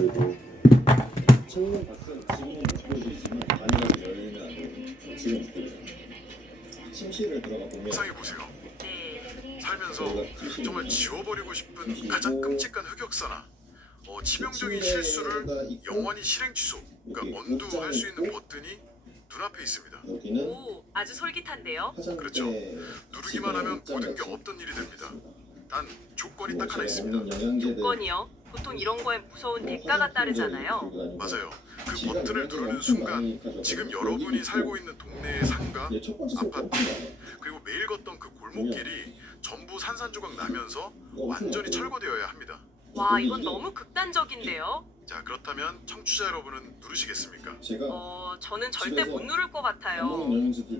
그리고 창문 밖은 지금은 못 보여드리지만 안이라도 열리면 안 되고 지금 못 보여드려요. 침실을 들어가 보면 세상에 보세요. 네. 살면서 침실이 정말 지워버리고 싶은 침실이고, 가장 끔찍한 흑역사나 치명적인 실수를 영원히 실행 취소, 그러니까 언두할 수 있는 버튼이 눈앞에 있습니다. 여기는 오, 아주 솔깃한데요. 화장대 그렇죠. 누르기만 하면 모든 게 없던 일이 됩니다. 단 조건이 딱 하나 있습니다. 조건이요? 보통 이런 거엔 무서운 대가가 따르잖아요. 맞아요. 그 버튼을 누르는 순간 지금 여러분이 살고 있는 동네의 상가, 아파트, 그리고 매일 걷던 그 골목길이 전부 산산조각 나면서 완전히 철거되어야 합니다. 와, 이건 너무 극단적인데요. 자, 그렇다면 청취자 여러분은 누르시겠습니까? 저는 절대 못 누를 것 같아요.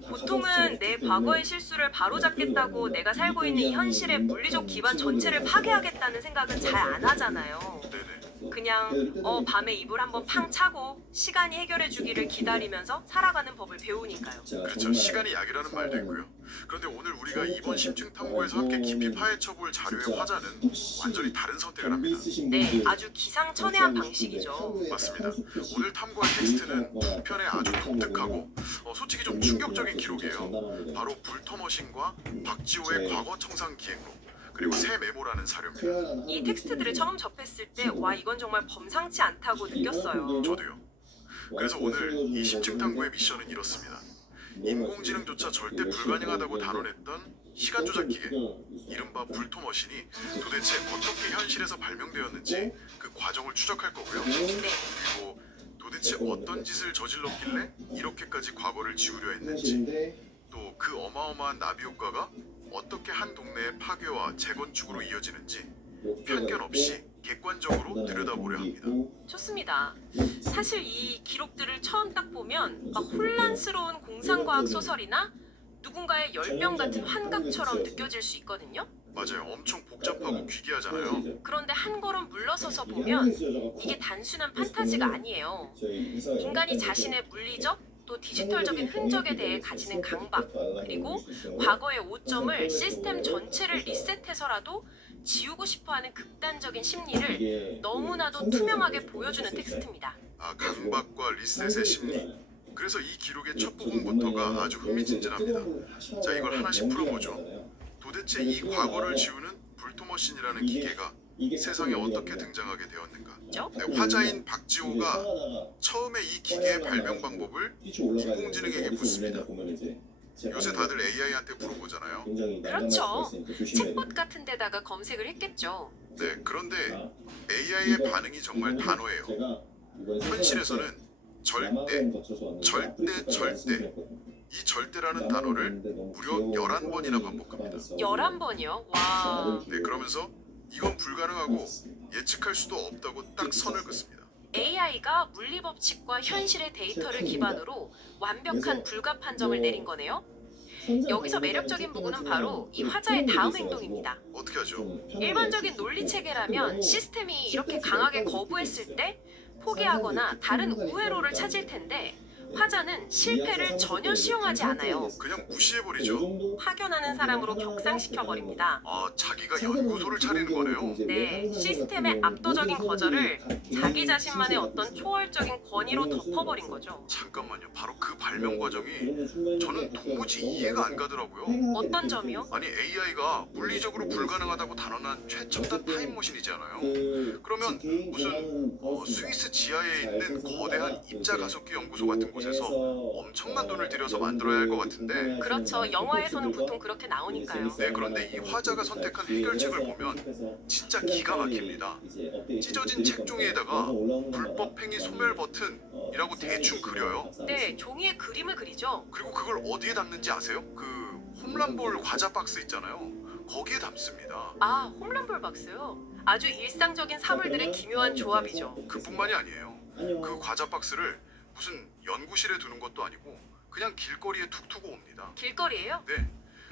보통은 내 과거의 실수를 바로잡겠다고 내가 살고 있는 이 현실의 물리적 기반 전체를 파괴하겠다는 생각은 잘 안 하잖아요. 네네. 그냥 밤에 이불 한번 팡 차고 시간이 해결해 주기를 기다리면서 살아가는 법을 배우니까요. 그렇죠. 시간이 약이라는 말도 있고요. 그런데 오늘 우리가 이번 심층 탐구에서 함께 깊이 파헤쳐볼 자료의 화자는 완전히 다른 선택을 합니다. 네, 아주 기상천외한 방식이죠. 맞습니다. 오늘 탐구할 텍스트는 두 편의 아주 독특하고 솔직히 좀 충격적인 기록이에요. 바로 불터머신과 박지호의 과거 청산 기획록, 그리고 새 메모라는 사료입니다. 이 텍스트들을 처음 접했을 때 와, 이건 정말 범상치 않다고 느꼈어요. 저도요. 그래서 오늘 이 심층 탐구의 미션은 이렇습니다. 인공지능조차 절대 불가능하다고 단언했던 시간 조작 기계, 이른바 불토머신이 도대체 어떻게 현실에서 발명되었는지 그 과정을 추적할 거고요. 네. 그리고 도대체 어떤 짓을 저질렀길래 이렇게까지 과거를 지우려 했는지, 또 그 어마어마한 나비 효과가 어떻게 한 동네의 파괴와 재건축으로 이어지는지 편견 없이 객관적으로 들여다보려 합니다. 좋습니다. 사실 이 기록들을 처음 딱 보면 막 혼란스러운 공상과학 소설이나 누군가의 열병 같은 환각처럼 느껴질 수 있거든요. 맞아요. 엄청 복잡하고 귀기하잖아요. 그런데 한 걸음 물러서서 보면 이게 단순한 판타지가 아니에요. 인간이 자신의 물리적 또 디지털적인 흔적에 대해 가지는 강박, 그리고 과거의 오점을 시스템 전체를 리셋해서라도 지우고 싶어하는 극단적인 심리를 너무나도 투명하게 보여주는 텍스트입니다. 강박과 리셋의 심리. 그래서 이 기록의 첫 부분부터가 아주 흥미진진합니다. 자, 이걸 하나씩 풀어보죠. 도대체 이 과거를 지우는 불토머신이라는 기계가 세상에 어떻게 등장하게 되었는가? 네, 화자인 박지호가 처음에 이 기계의 발명 방법을 인공지능에게 묻습니다. 요새 다들 AI한테 물어보잖아요. 그렇죠. 챗봇 같은 데다가 검색을 했겠죠. 네, 그런데 AI의 반응이 정말 단호해요. 현실에서는 절대, 이 절대라는 단어를 무려 11번이나 반복합니다. 11번이요? 와. 네, 그러면서 이건 불가능하고 예측할 수도 없다고 딱 선을 긋습니다. AI가 물리법칙과 현실의 데이터를 기반으로 완벽한 불가 판정을 내린 거네요. 여기서 매력적인 부분은 바로 이 화자의 다음 행동입니다. 어떻게 하죠? 일반적인 논리 체계라면 시스템이 이렇게 강하게 거부했을 때 포기하거나 다른 우회로를 찾을 텐데 화자는 실패를 전혀 수용하지 않아요. 그냥 무시해버리죠. 파견하는 사람으로 격상시켜버립니다. 자기가 연구소를 차리는 거네요. 네, 시스템의 압도적인 거절을 자기 자신만의 어떤 초월적인 권위로 덮어버린 거죠. 잠깐만요. 바로 그 발명 과정이 저는 도무지 이해가 안 가더라고요. 어떤 점이요? 아니, AI가 물리적으로 불가능하다고 단언한 최첨단 타임머신이잖아요. 그러면 무슨 스위스 지하에 있는 거대한 입자 가속기 연구소 같은 곳에서 엄청난 돈을 들여서 만들어야 할 것 같은데. 그렇죠. 영화에서는 보통 그렇게 나오니까요. 네, 그런데 이 화자가 선택한 해결책을 보면 진짜 기가 막힙니다. 찢어진 책 종이에다가 불법 행위 소멸 버튼이라고 대충 그려요. 네, 종이에 그림을 그리죠. 그리고 그걸 어디에 담는지 아세요? 그 홈런볼 과자 박스 있잖아요. 거기에 담습니다. 아, 홈런볼 박스요? 아주 일상적인 사물들의 기묘한 조합이죠. 그뿐만이 아니에요. 그 과자 박스를 무슨 연구실에 두는 것도 아니고 그냥 길거리에 툭 두고 옵니다. 길거리예요? 네.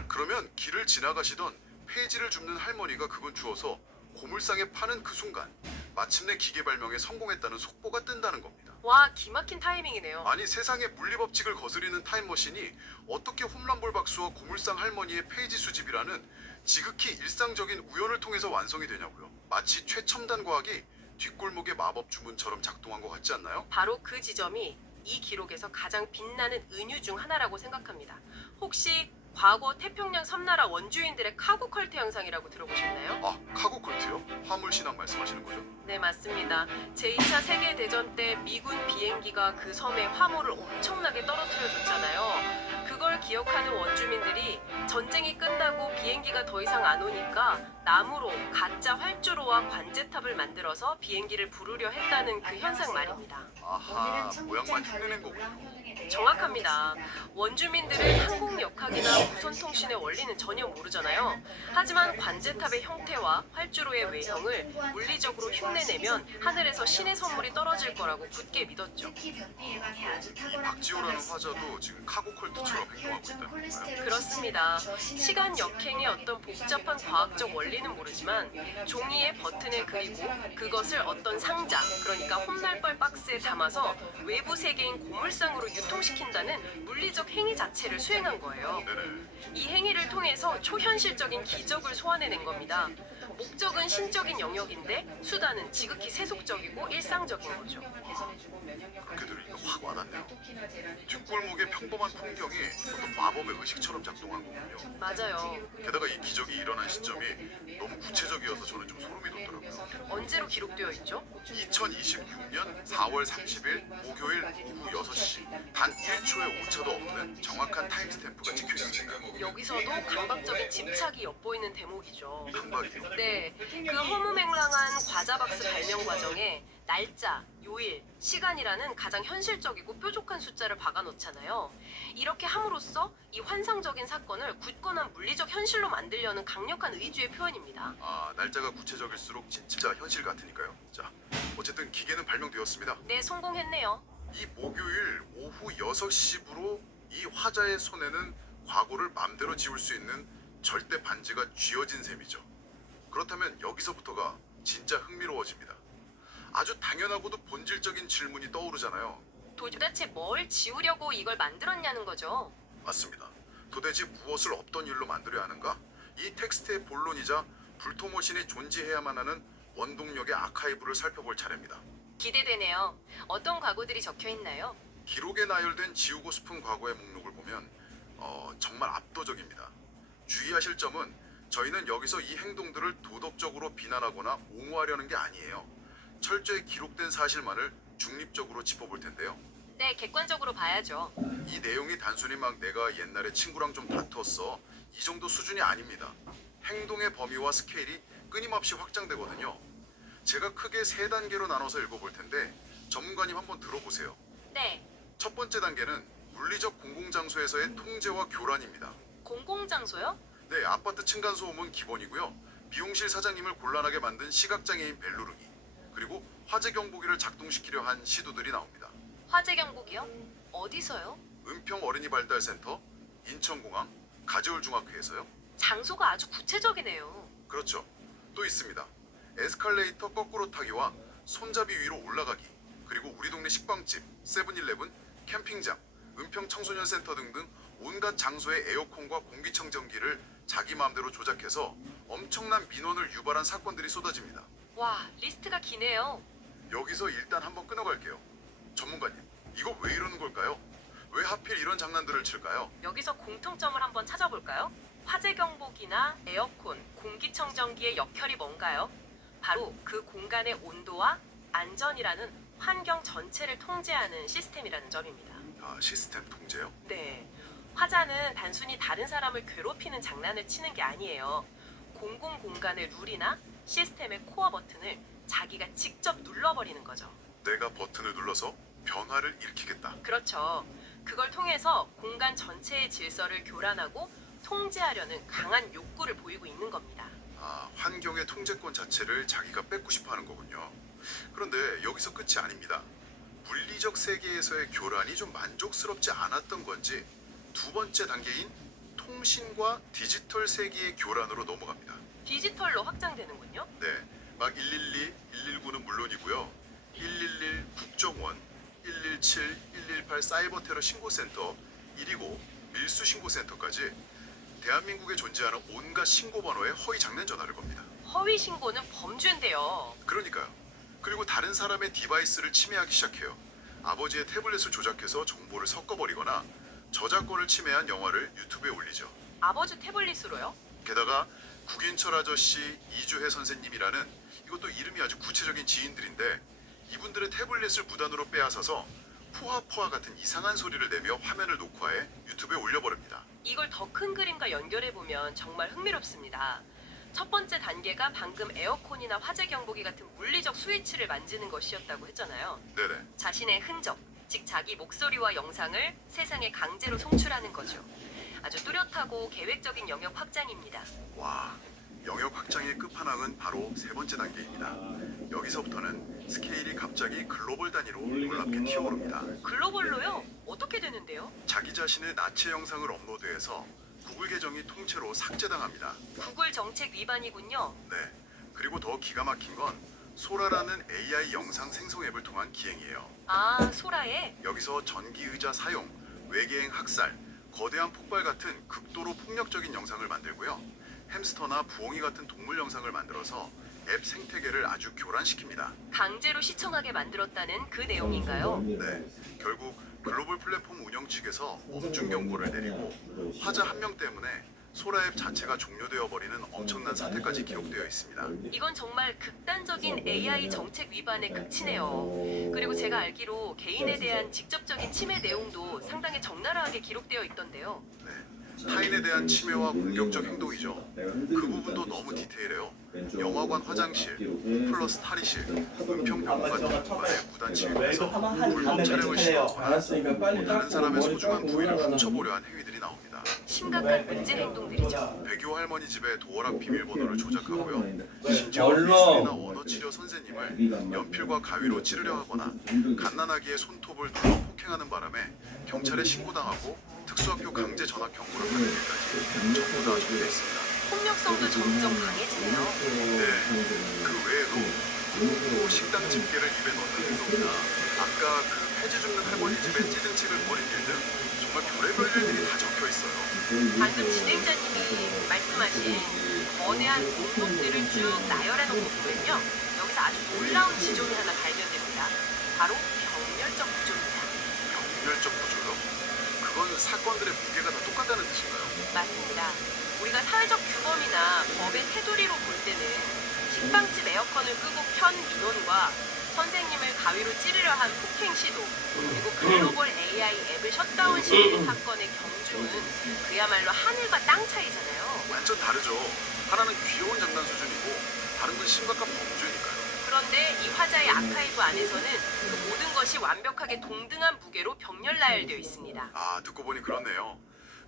그러면 길을 지나가시던 페이지를 줍는 할머니가 그건 주워서 고물상에 파는 그 순간 마침내 기계 발명에 성공했다는 속보가 뜬다는 겁니다. 와, 기막힌 타이밍이네요. 아니, 세상의 물리법칙을 거스리는 타임머신이 어떻게 홈런볼 박수와 고물상 할머니의 페이지 수집이라는 지극히 일상적인 우연을 통해서 완성이 되냐고요. 마치 최첨단 과학이 뒷골목의 마법 주문처럼 작동한 것 같지 않나요? 바로 그 지점이 이 기록에서 가장 빛나는 은유 중 하나라고 생각합니다. 혹시 과거 태평양 섬나라 원주인들의 카고 컬트 현상이라고 들어보셨나요? 아, 카고 콜트요? 화물 신앙 말씀하시는 거죠? 네, 맞습니다. 제2차 세계대전 때 미군 비행기가 그 섬에 화물을 엄청나게 떨어뜨려 줬잖아요. 그걸 기억하는 원주민들이 전쟁이 끝나고 비행기가 더 이상 안 오니까 나무로 가짜 활주로와 관제탑을 만들어서 비행기를 부르려 했다는 그 현상 말입니다. 아하, 모양만 흉내낸 거군요. 정확합니다. 원주민들은 항공 역학이나 무선 통신의 원리는 전혀 모르잖아요. 하지만 관제탑의 형태와 활주로의 외형을 물리적으로 흉내내면 하늘에서 신의 선물이 떨어질 거라고 굳게 믿었죠. 이 박지호라는 화자도 지금 카고 콜트처럼 행동하고 있다는 건가요? 그렇습니다. 시간 역행의 어떤 복잡한 과학적 원리는 모르지만 종이에 버튼을 그리고 그것을 어떤 상자, 그러니까 홈날벌 박스에 담아서 외부 세계인 고물상으로 유통시킨다는 물리적 행위 자체를 수행한 거예요. 네네. 이 행위를 통해서 초현실적인 기적을 소환해낸 겁니다. 목적은 신적인 영역인데 수단은 지극히 세속적이고 일상적인 거죠. 그렇게 들으니까 확 와닿네요. 뒷골목의 평범한 풍경이 어떤 마법의 의식처럼 작동한 거군요. 맞아요. 게다가 이 기적이 일어난 시점이 너무 구체적이어서 저는 좀 소름이 돋더라고요. 언제로 기록되어 있죠? 2026년 4월 30일 목요일 오후 6시 단 1초의 오차도 없는 정확한 타임스탬프가 찍혀 있습니다. 여기서도 감각적인 집착이 엿보이는 대목이죠. 강박이요. 네, 그 허무맹랑한 과자박스 발명 과정에 날짜, 요일, 시간이라는 가장 현실적이고 뾰족한 숫자를 박아놓잖아요. 이렇게 함으로써 이 환상적인 사건을 굳건한 물리적 현실로 만들려는 강력한 의지의 표현입니다. 아, 날짜가 구체적일수록 진짜 현실 같으니까요. 자, 어쨌든 기계는 발명되었습니다. 네, 성공했네요. 이 목요일 오후 6시부로 이 화자의 손에는 과거를 맘대로 지울 수 있는 절대 반지가 쥐어진 셈이죠. 그렇다면 여기서부터가 진짜 흥미로워집니다. 아주 당연하고도 본질적인 질문이 떠오르잖아요. 도대체 뭘 지우려고 이걸 만들었냐는 거죠. 맞습니다. 도대체 무엇을 없던 일로 만들어야 하는가? 이 텍스트의 본론이자 불토머신이 존재해야만 하는 원동력의 아카이브를 살펴볼 차례입니다. 기대되네요. 어떤 과거들이 적혀 있나요? 기록에 나열된 지우고 싶은 과거의 목록을 보면 정말 압도적입니다. 주의하실 점은 저희는 여기서 이 행동들을 도덕적으로 비난하거나 옹호하려는 게 아니에요. 철저히 기록된 사실만을 중립적으로 짚어볼 텐데요. 네, 객관적으로 봐야죠. 이 내용이 단순히 막 내가 옛날에 친구랑 좀 다퉜어 이 정도 수준이 아닙니다. 행동의 범위와 스케일이 끊임없이 확장되거든요. 제가 크게 세 단계로 나눠서 읽어볼 텐데 전문가님 한번 들어보세요. 네, 첫 번째 단계는 물리적 공공장소에서의 통제와 교란입니다. 공공장소요? 네, 아파트 층간소음은 기본이고요. 미용실 사장님을 곤란하게 만든 시각장애인 벨누르기, 그리고 화재 경보기를 작동시키려 한 시도들이 나옵니다. 화재 경보기요? 어디서요? 은평 어린이 발달센터, 인천공항, 가재울 중학교에서요. 장소가 아주 구체적이네요. 그렇죠. 또 있습니다. 에스컬레이터 거꾸로 타기와 손잡이 위로 올라가기, 그리고 우리 동네 식빵집, 세븐일레븐, 캠핑장, 은평 청소년센터 등등 온갖 장소의 에어컨과 공기청정기를 자기 마음대로 조작해서 엄청난 민원을 유발한 사건들이 쏟아집니다. 와, 리스트가 기네요. 여기서 일단 한번 끊어갈게요. 전문가님, 이거 왜 이러는 걸까요? 왜 하필 이런 장난들을 칠까요? 여기서 공통점을 한번 찾아볼까요? 화재 경보기나 에어컨, 공기청정기의 역할이 뭔가요? 바로 그 공간의 온도와 안전이라는 환경 전체를 통제하는 시스템이라는 점입니다. 아, 시스템 통제요? 네, 화자는 단순히 다른 사람을 괴롭히는 장난을 치는 게 아니에요. 공공 공간의 룰이나 시스템의 코어 버튼을 자기가 직접 눌러버리는 거죠. 내가 버튼을 눌러서 변화를 일으키겠다. 그렇죠. 그걸 통해서 공간 전체의 질서를 교란하고 통제하려는 강한 욕구를 보이고 있는 겁니다. 아, 환경의 통제권 자체를 자기가 뺏고 싶어 하는 거군요. 그런데 여기서 끝이 아닙니다. 물리적 세계에서의 교란이 좀 만족스럽지 않았던 건지 두 번째 단계인 통신과 디지털 세계의 교란으로 넘어갑니다. 디지털로 확장되는군요. 네, 막 112, 119는 물론이고요. 111 국정원, 117, 118 사이버 테러 신고센터, 129 밀수 신고센터까지 대한민국에 존재하는 온갖 신고 번호에 허위 장난 전화를 겁니다. 허위 신고는 범죄인데요. 그러니까요. 그리고 다른 사람의 디바이스를 침해하기 시작해요. 아버지의 태블릿을 조작해서 정보를 섞어버리거나 저작권을 침해한 영화를 유튜브에 올리죠. 아버지 태블릿으로요? 게다가 국인철 아저씨, 이주혜 선생님이라는 이것도 이름이 아주 구체적인 지인들인데 이분들의 태블릿을 무단으로 빼앗아서 포화포화 같은 이상한 소리를 내며 화면을 녹화해 유튜브에 올려버립니다. 이걸 더 큰 그림과 연결해보면 정말 흥미롭습니다. 첫 번째 단계가 방금 에어컨이나 화재 경보기 같은 물리적 스위치를 만지는 것이었다고 했잖아요. 네네. 자신의 흔적, 즉 자기 목소리와 영상을 세상에 강제로 송출하는 거죠. 아주 뚜렷하고 계획적인 영역 확장입니다. 와, 영역 확장의 끝판왕은 바로 세 번째 단계입니다. 여기서부터는 스케일이 갑자기 글로벌 단위로 놀랍게 튀어오릅니다. 글로벌로요? 어떻게 되는데요? 자기 자신의 나체 영상을 업로드해서 구글 계정이 통째로 삭제당합니다. 구글 정책 위반이군요. 네. 그리고 더 기가 막힌 건 소라라는 AI 영상 생성 앱을 통한 기행이에요. 아, 소라에? 여기서 전기 의자 사용, 외계행 학살, 거대한 폭발 같은 극도로 폭력적인 영상을 만들고요. 햄스터나 부엉이 같은 동물 영상을 만들어서 앱 생태계를 아주 교란시킵니다. 강제로 시청하게 만들었다는 그 내용인가요? 네. 결국 글로벌 플랫폼 운영 측에서 엄중 경고를 내리고 화자 한 명 때문에 소라 앱 자체가 종료되어 버리는 엄청난 사태까지 기록되어 있습니다. 이건 정말 극단적인 AI 정책 위반의 극치네요. 그리고 제가 알기로 개인에 대한 직접적인 침해 내용도 상당히 적나라하게 기록되어 있던데요. 네. 타인에 대한 침해와 공격적 행동이죠. 그 부분도 너무 디테일해요. 영화관 화장실, 플러스 탈의실, 은평병원 같은 공간에 무단 침입해서 불법 촬영을 시도하거나 다른 사람의 소중한 부위를 훔쳐보려 한 행위들이 나옵니다. 심각한 문제 행동들이죠. 배교 할머니 집에 도어락 비밀번호를 조작하고요. 심지어 미술이나 언어치료 선생님을 연필과 가위로 찌르려 하거나 갓난아기의 손톱을 눌러 폭행하는 바람에 경찰에 신고당하고 특수학교 강제 전학 경고를 받는 일까지 전부 다 적혀 있습니다. 폭력성도 점점 강해지네요. 네, 그 외에도 또 식당 집게를 입에 넣는 행동이나 아까 그 폐지 줍는 할머니 집에 찌든 책을 버린 일 등 정말 별의별 일들이 다 적혀 있어요. 방금 진행자님이 말씀하신 거대한 공동들을 쭉 나열해놓고 보면요. 여기서 아주 놀라운 지점이 하나 발견됩니다. 바로 병렬적 구조입니다. 병렬적 구조요? 그건 사건들의 무게가 다 똑같다는 뜻인가요? 맞습니다. 우리가 사회적 규범이나 법의 테두리로 볼 때는 식빵집 에어컨을 끄고 켠 민원과 선생님을 가위로 찌르려 한 폭행 시도, 그리고 글로벌 AI 앱을 셧다운 시키는 사건의 경중은 그야말로 하늘과 땅 차이잖아요. 완전 다르죠. 하나는 귀여운 장난 수준이고 다른 건 심각한 범죄니까요. 그런데 이 화자의 아카이브 안에서는 그 모든 것이 완벽하게 동등한 무게로 병렬 나열되어 있습니다. 아, 듣고 보니 그렇네요.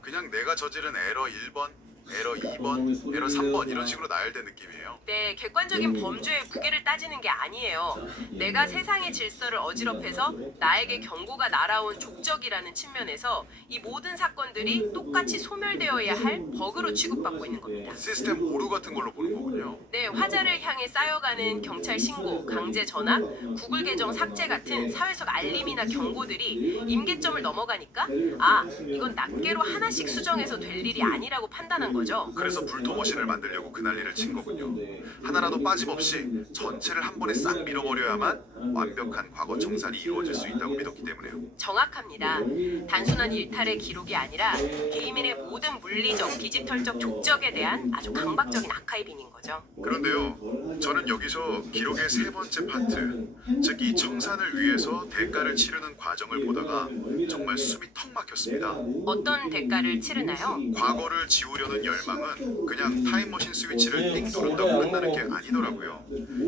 그냥 내가 저지른 에러 1번, 에러 2번, 에러 3번 이런 식으로 나열된 느낌이에요. 네, 객관적인 범죄의 무게를 따지는 게 아니에요. 내가 세상의 질서를 어지럽혀서 나에게 경고가 날아온 족적이라는 측면에서 이 모든 사건들이 똑같이 소멸되어야 할 버그로 취급받고 있는 겁니다. 시스템 오류 같은 걸로 보는 거군요. 네, 화자를 향해 쌓여가는 경찰 신고, 강제 전학, 구글 계정 삭제 같은 사회적 알림이나 경고들이 임계점을 넘어가니까 아, 이건 낱개로 하나씩 수정해서 될 일이 아니라고 판단한 거죠. 그래서 불토머신을 만들려고 그 난리를 친 거군요. 하나라도 빠짐없이 전체를 한 번에 싹 밀어버려야만 완벽한 과거 청산이 이루어질 수 있다고 믿었기 때문에요. 정확합니다. 단순한 일탈의 기록이 아니라 개인의 모든 물리적, 디지털적 족적에 대한 아주 강박적인 아카이빙인 거죠. 그런데요, 저는 여기서 기록의 세 번째 파트, 즉 이 청산을 위해서 대가를 치르는 과정을 보다가 정말 숨이 턱 막혔습니다. 어떤 대가를 치르나요? 과거를 지우려는 열망은 그냥 타임머신 스위치를 띵 누른다고 끝나는 게 아니더라고요.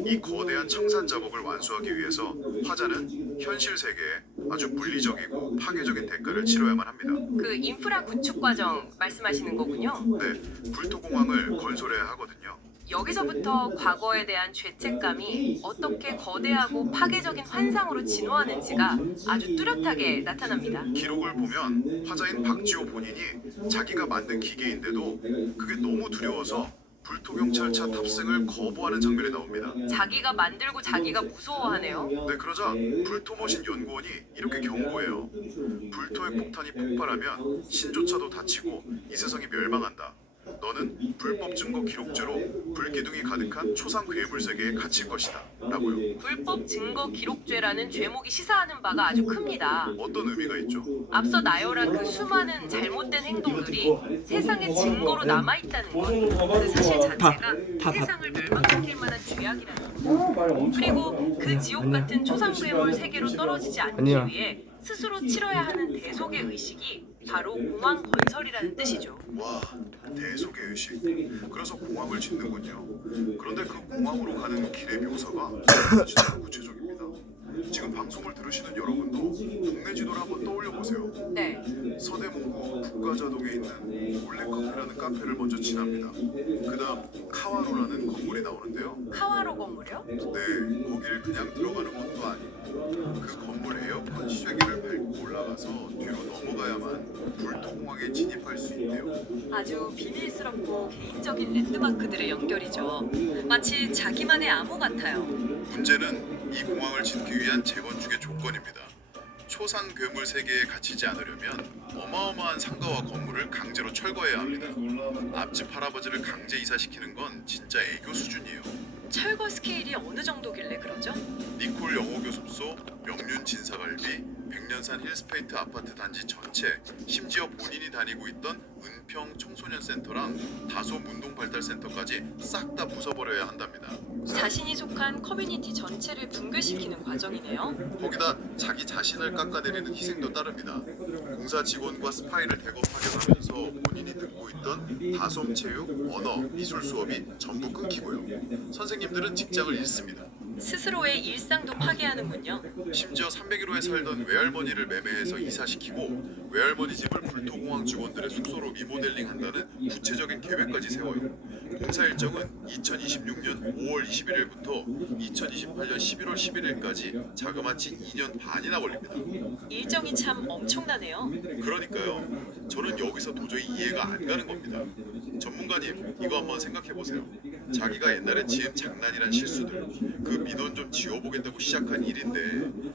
이 거대한 청산 자복을 완수하기 위해서 화자는 현실 세계에 아주 물리적이고 파괴적인 대가를 치러야만 합니다. 그 인프라 구축 과정 말씀하시는 거군요. 네, 불토공항을 건설해야 하거든요. 여기서부터 과거에 대한 죄책감이 어떻게 거대하고 파괴적인 환상으로 진화하는지가 아주 뚜렷하게 나타납니다. 기록을 보면 화자인 박지호 본인이 자기가 만든 기계인데도 그게 너무 두려워서 불토경찰차 탑승을 거부하는 장면이 나옵니다. 자기가 만들고 자기가 무서워하네요. 네, 그러자 불토머신 연구원이 이렇게 경고해요. 불토의 폭탄이 폭발하면 신조차도 다치고 이 세상이 멸망한다. 너는 불법 증거 기록죄로 불기둥이 가득한 초상 괴물 세계에 갇힐 것이다. 라고요. 불법 증거 기록죄라는 죄목이 시사하는 바가 아주 큽니다. 어떤 의미가 있죠? 앞서 나열한 그 수많은 잘못된 행동들이 세상의 증거로 남아있다는 것, 그 사실 자체가 세상을 멸망시킬 만한 죄악이라는 것. 그리고 그 지옥 같은 초상괴물 세계로 떨어지지 않기 위해 스스로 치러야 하는 대속의 의식이 바로 공황 건설이라는 뜻이죠. 와, 대속의 의식. 그래서 공황을 짓는군요. 그런데 그 공황으로 가는 길의 묘사가 진짜 구체적입니다. 지금 방송을 들으시는 여러분도 동네 지도를 한번 떠올려 보세요. 네, 서대문구 북가자동에 있는 올레커피라는 카페를 먼저 지납니다. 그다음 카와로라는 건물이 나오는데요. 카와로 건물이요? 네, 거길 그냥 들어가는 것도 아니고 그 건물 에어컨 시제기를 밟고 올라가서 뒤로 넘어가야만 불토공항에 진입할 수 있대요. 아주 비밀스럽고 개인적인 랜드마크들의 연결이죠. 마치 자기만의 암호 같아요. 문제는 이 공항을 짓기 위한 재건축의 조건입니다. 초상 괴물 세계에 갇히지 않으려면 어마어마한 상가와 건물을 강제로 철거해야 합니다. 앞집 할아버지를 강제 이사시키는 건 진짜 애교 수준이에요. 철거 스케일이 어느 정도길래 그러죠? 니콜 영어교습소, 명륜 진사갈비, 백년산 힐스페이트 아파트 단지 전체, 심지어 본인이 다니고 있던 은평 청소년센터랑 다솜 운동발달센터까지 싹 다 부숴버려야 한답니다. 자신이 속한 커뮤니티 전체를 붕괴시키는 과정이네요. 거기다 자기 자신을 깎아내리는 희생도 따릅니다. 공사 직원과 스파이를 대거 파견하면서 본인이 듣고 있던 다솜 체육, 언어, 미술 수업이 전부 끊기고요. 선생님들은 직장을 잃습니다. 스스로의 일상도 파괴하는군요. 심지어 301호에 살던 외할머니를 매매해서 이사시키고 외할머니 집을 불토공항 직원들의 숙소로 리모델링한다는 구체적인 계획까지 세워요. 공사 일정은 2026년 5월 21일부터 2028년 11월 11일까지 자그마치 2년 반이나 걸립니다. 일정이 참 엄청나네요. 그러니까요. 저는 여기서 도저히 이해가 안 가는 겁니다. 전문가님, 이거 한번 생각해 보세요. 자기가 옛날에 지은 장난이란 실수들, 그 민원 좀 지워보겠다고 시작한 일인데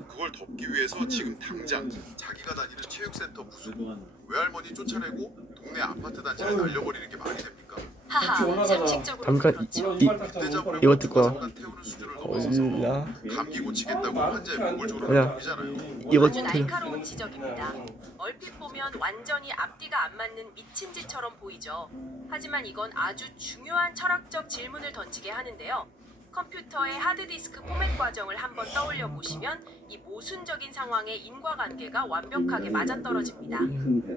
그걸 덮기 위해서 지금 당장 자기가 다니는 체육센터 부수고 외할머니 쫓아내고 동네 아파트 단지를 날려버리는 게 말이 됩니까? 하하, 상식적으로 잠깐 그렇죠. 그때 잡으려고 이거 듣고 잠깐 태우는 수준을 넘어서서 몰라. 감기 고치겠다고 환자의 목을 조르는 뭐야? 격이잖아요. 이거 아주 날카로운 지적입니다. 얼핏 보면 완전히 앞뒤가 안 맞는 미친 짓처럼 보이죠. 하지만 이건 아주 중요한 철학적 질문을 던지게 하는데요. 컴퓨터의 하드디스크 포맷 과정을 한번 떠올려 보시면 이 모순적인 상황의 인과관계가 완벽하게 맞아떨어집니다.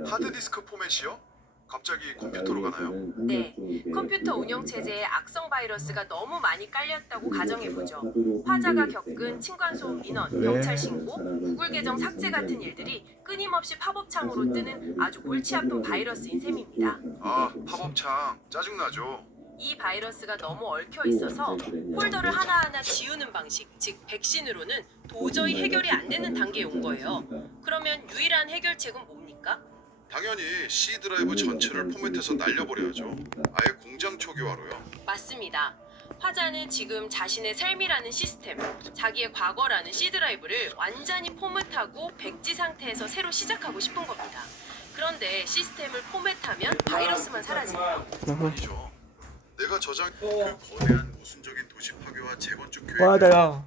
하드디스크 포맷이요? 갑자기 컴퓨터로 가나요? 네, 컴퓨터 운영체제에 악성 바이러스가 너무 많이 깔렸다고 가정해보죠. 화자가 겪은 층간소음 민원, 경찰 신고, 구글 계정 삭제 같은 일들이 끊임없이 팝업 창으로 뜨는 아주 골치 아픈 바이러스인 셈입니다. 아, 팝업창 짜증나죠. 이 바이러스가 너무 얽혀 있어서 폴더를 하나하나 지우는 방식, 즉 백신으로는 도저히 해결이 안 되는 단계에 온 거예요. 그러면 유일한 해결책은 뭡니까? 당연히 C 드라이브 전체를 포맷해서 날려버려야죠. 아예 공장 초기화로요. 맞습니다. 화자는 지금 자신의 삶이라는 시스템, 자기의 과거라는 C 드라이브를 완전히 포맷하고 백지 상태에서 새로 시작하고 싶은 겁니다. 그런데 시스템을 포맷하면 바이러스만 사라지네요. 아니죠. 내가 저장 그 거대한 모순적인 도시 파괴와 재건축 계획을 와다야.